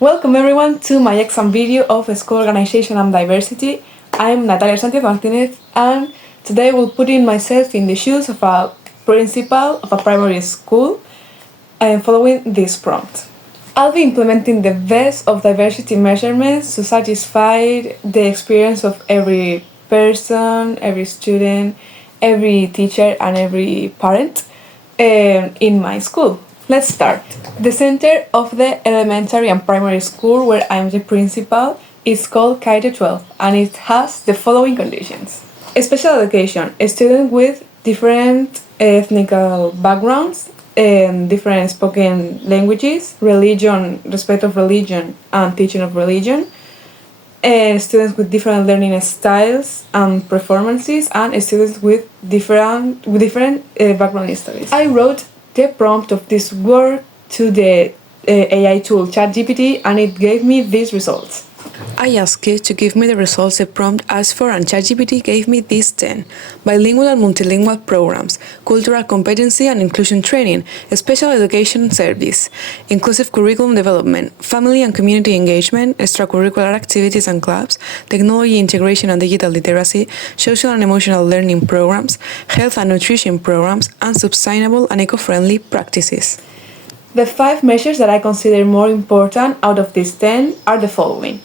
Welcome everyone to my exam video of School Organization and Diversity. I'm Natalia Sánchez Martinez, and today we'll put in myself in the shoes of a principal of a primary school and following this prompt. I'll be implementing the best of diversity measurements to satisfy the experience of every person, every student, every teacher and every parent in my school. Let's start. The center of the elementary and primary school where I'm the principal is called K-12 and it has the following conditions. Special education, a student with different ethnic backgrounds and different spoken languages, religion, respect of religion and teaching of religion, and students with different learning styles and performances, and students with different background histories. I wrote the prompt of this work to the AI tool ChatGPT and it gave me these results. I asked it to give me the results the prompt asked for and ChatGPT gave me these 10. Bilingual and multilingual programs, cultural competency and inclusion training, special education service, inclusive curriculum development, family and community engagement, extracurricular activities and clubs, technology integration and digital literacy, social and emotional learning programs, health and nutrition programs, and sustainable and eco-friendly practices. The 5 measures that I consider more important out of these 10 are the following.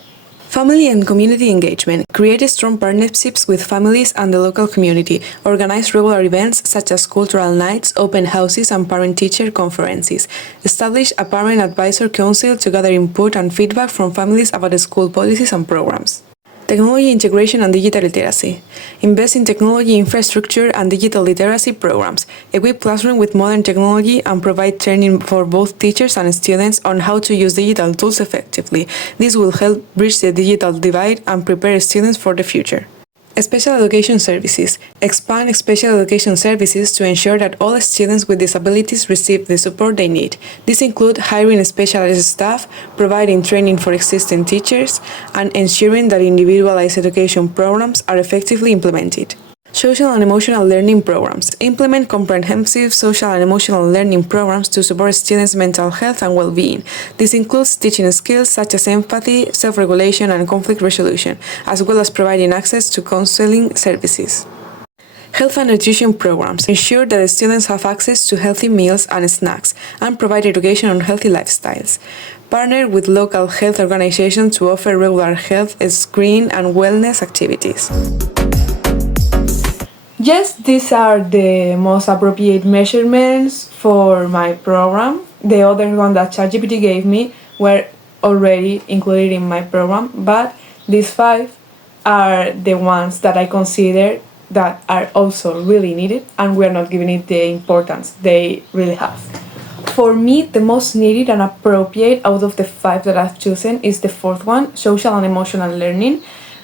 Family and community engagement. Create strong partnerships with families and the local community. Organize regular events such as cultural nights, open houses, and parent-teacher conferences. Establish a parent advisor council to gather input and feedback from families about school policies and programs. Technology integration and digital literacy. Invest in technology infrastructure and digital literacy programs. Equip classrooms with modern technology and provide training for both teachers and students on how to use digital tools effectively. This will help bridge the digital divide and prepare students for the future. Special education services. Expand special education services to ensure that all students with disabilities receive the support they need. This includes hiring specialist staff, providing training for existing teachers, and ensuring that individualized education programs are effectively implemented. Social and emotional learning programs. Implement comprehensive social and emotional learning programs to support students' mental health and well-being. This includes teaching skills such as empathy, self-regulation, and conflict resolution, as well as providing access to counseling services. Health and nutrition programs. Ensure that the students have access to healthy meals and snacks, and provide education on healthy lifestyles. Partner with local health organizations to offer regular health screening and wellness activities. Yes, these are the most appropriate measurements for my program. The other one that ChatGPT gave me were already included in my program, but these 5 are the ones that I consider that are also really needed and we are not giving it the importance they really have. For me, the most needed and appropriate out of the 5 that I've chosen is the 4th one, social and emotional learning,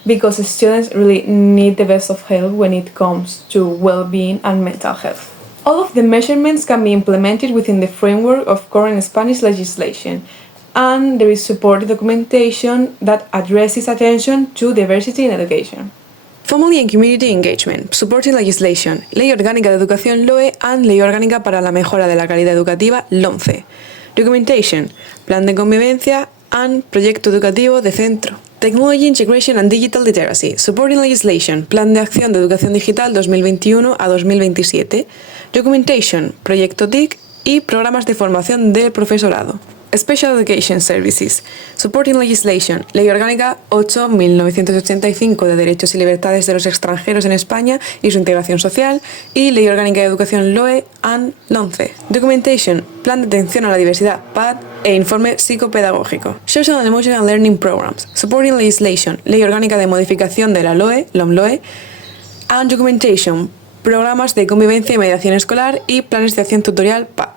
because students really need the best of help when it comes to well-being and mental health. All of the measurements can be implemented within the framework of current Spanish legislation, and there is supported documentation that addresses attention to diversity in education. Family and community engagement. Supporting legislation. Ley Orgánica de Educación LOE and Ley Orgánica para la Mejora de la Calidad Educativa LOMCE. Documentation. Plan de convivencia and Proyecto Educativo de Centro. Technology Integration and Digital Literacy. Supporting Legislation. Plan de Acción de Educación Digital 2021 a 2027. Documentation. Proyecto TIC y programas de formación del profesorado. Special Education Services. Supporting Legislation. Ley Orgánica 8/1985 de Derechos y Libertades de los Extranjeros en España y su integración social y Ley Orgánica de Educación LOE and LOMCE. Documentation. Plan de Atención a la Diversidad PAD e Informe Psicopedagógico. Social and Emotional Learning Programs. Supporting Legislation. Ley Orgánica de Modificación de la LOE, LOMLOE. And Documentation. Programas de convivencia y mediación escolar y planes de acción tutorial PAD.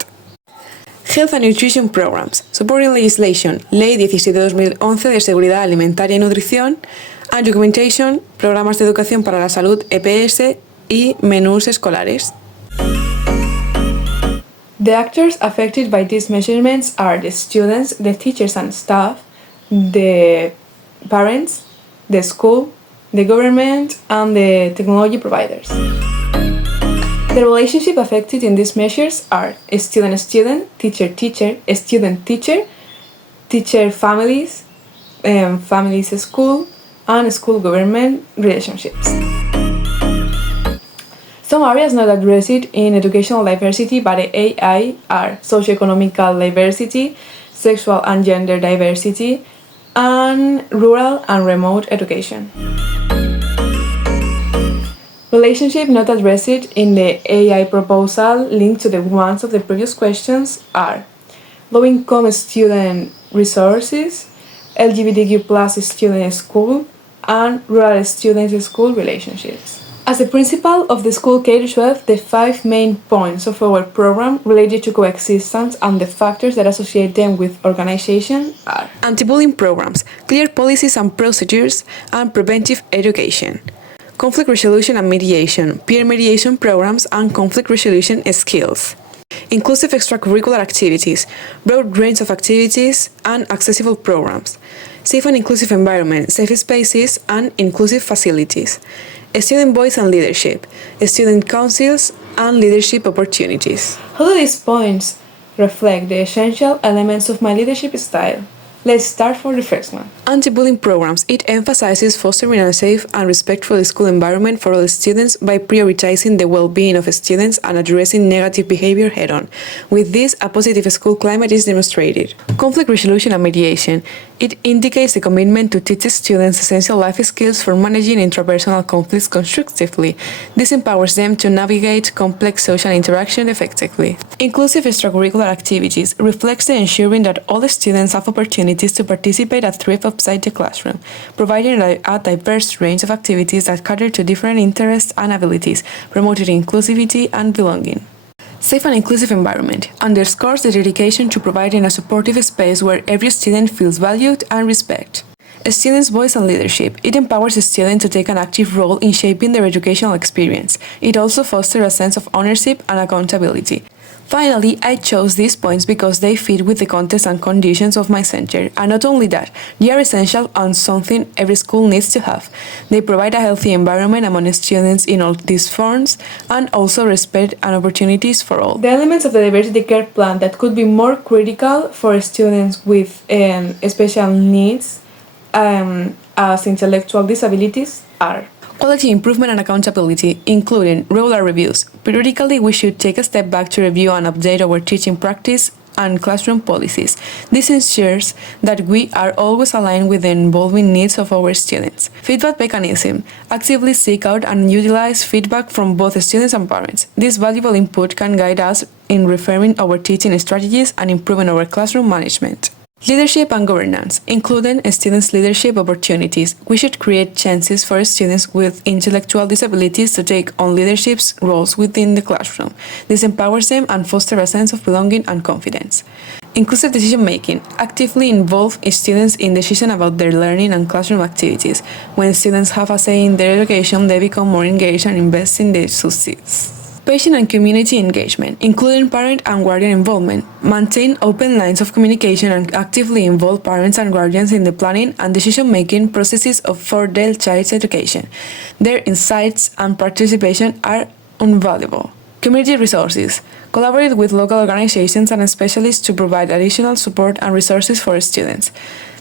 Health and Nutrition Programs. Supporting Legislation. Ley 17/2011 de Seguridad Alimentaria y Nutrición. And Documentation. Programas de Educación para la Salud EPS y menús escolares. The actors affected by these measurements are the students, the teachers and staff, the parents, the school, the government, and the technology providers. The relationship affected in these measures are student-student, teacher-teacher, student-teacher, teacher families, families school, and school government relationships. Some areas not addressed in educational diversity by the AI are socioeconomical diversity, sexual and gender diversity, and rural and remote education. Relationships not addressed in the AI proposal linked to the ones of the previous questions are low-income student resources, LGBTQ+ student school, and rural student school relationships. As a principal of the school K-12, the 5 main points of our program related to coexistence and the factors that associate them with organization are Anti-bullying programs, clear policies and procedures, and preventive education. Conflict resolution and mediation, peer mediation programs, and conflict resolution skills. Inclusive extracurricular activities, broad range of activities, and accessible programs. Safe and inclusive environment, safe spaces, and inclusive facilities. Student voice and leadership, student councils, and leadership opportunities. How do these points reflect the essential elements of my leadership style? Let's start for the first one. Anti-bullying programs. It emphasizes fostering a safe and respectful school environment for all students by prioritizing the well-being of students and addressing negative behavior head-on. With this, a positive school climate is demonstrated. Conflict resolution and mediation. It indicates the commitment to teach students essential life skills for managing interpersonal conflicts constructively. This empowers them to navigate complex social interaction effectively. Inclusive extracurricular activities reflects the ensuring that all students have opportunities to participate and thrive outside the classroom, providing a diverse range of activities that cater to different interests and abilities, promoting inclusivity and belonging. Safe and inclusive environment underscores the dedication to providing a supportive space where every student feels valued and respected. A student's voice and leadership. It empowers a student to take an active role in shaping their educational experience. It also fosters a sense of ownership and accountability. Finally, I chose these points because they fit with the context and conditions of my center, and not only that, they are essential and something every school needs to have. They provide a healthy environment among students in all these forms, and also respect and opportunities for all. The elements of the diversity care plan that could be more critical for students with special needs as intellectual disabilities are quality improvement and accountability, including regular reviews. Periodically, we should take a step back to review and update our teaching practice and classroom policies. This ensures that we are always aligned with the evolving needs of our students. Feedback mechanism. Actively seek out and utilize feedback from both students and parents. This valuable input can guide us in refining our teaching strategies and improving our classroom management. Leadership and governance, including students' leadership opportunities. We should create chances for students with intellectual disabilities to take on leadership roles within the classroom. This empowers them and fosters a sense of belonging and confidence. Inclusive decision-making. Actively involve students in decisions about their learning and classroom activities. When students have a say in their education, they become more engaged and invest in their success. Patient and community engagement, including parent and guardian involvement. Maintain open lines of communication and actively involve parents and guardians in the planning and decision-making processes for their child's education. Their insights and participation are invaluable. Community resources. Collaborate with local organizations and specialists to provide additional support and resources for students.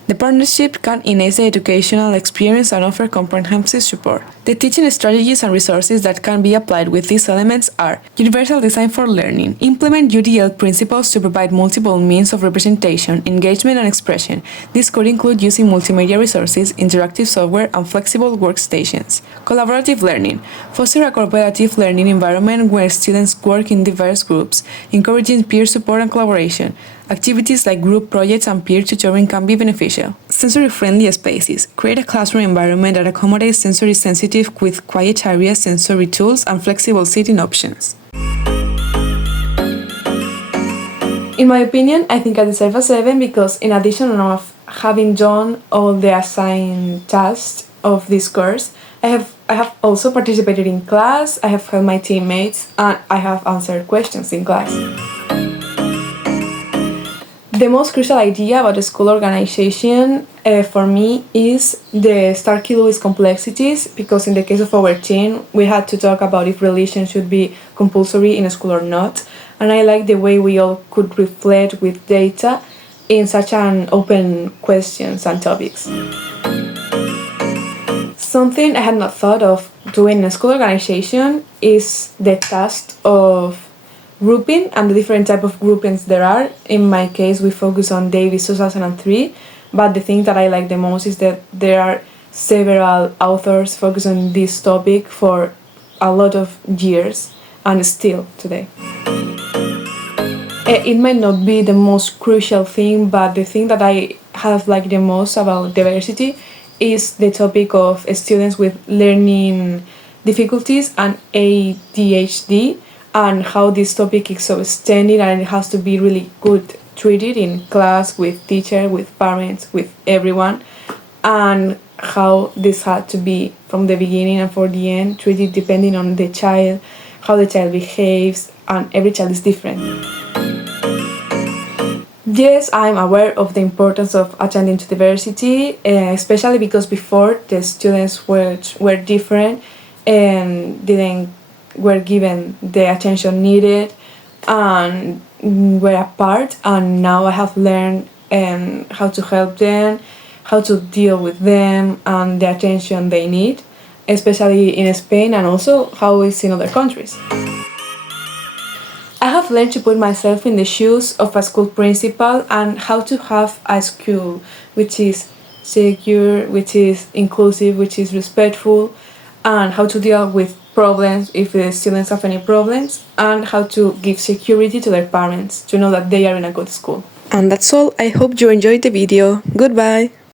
The partnership can enhance the educational experience and offer comprehensive support. The teaching strategies and resources that can be applied with these elements are universal design for learning. Implement UDL principles to provide multiple means of representation, engagement, and expression. This could include using multimedia resources, interactive software, and flexible workstations. Collaborative learning. Foster a cooperative learning environment where students work in diverse groups, encouraging peer support and collaboration. Activities like group projects and peer tutoring can be beneficial. Sensory-friendly spaces. Create a classroom environment that accommodates sensory sensitive with quiet areas, sensory tools, and flexible seating options. In my opinion, I think I deserve a 7 because in addition of having done all the assigned tasks of this course, I have also participated in class, I have helped my teammates, and I have answered questions in class. The most crucial idea about the school organization for me is the Starkey Lewis complexities, because in the case of our team, we had to talk about if religion should be compulsory in a school or not. And I like the way we all could reflect with data in such an open questions and topics. Something I had not thought of doing in a school organization is the task of grouping and the different type of groupings there are. In my case, we focus on Davis 2003, but the thing that I like the most is that there are several authors focused on this topic for a lot of years and still today. It might not be the most crucial thing, but the thing that I have liked the most about diversity is the topic of students with learning difficulties and ADHD, and how this topic is so extended and it has to be really good treated in class, with teacher, with parents, with everyone, and how this had to be from the beginning and for the end treated depending on the child, how the child behaves, and every child is different. Yes, I'm aware of the importance of attending to diversity, especially because before the students were different and were given the attention needed and were apart, and now I have learned how to help them, how to deal with them and the attention they need, especially in Spain, and also how it's in other countries. I have learned to put myself in the shoes of a school principal and how to have a school which is secure, which is inclusive, which is respectful, and how to deal with problems if the students have any problems, and how to give security to their parents to know that they are in a good school. And that's all. I hope you enjoyed the video. Goodbye!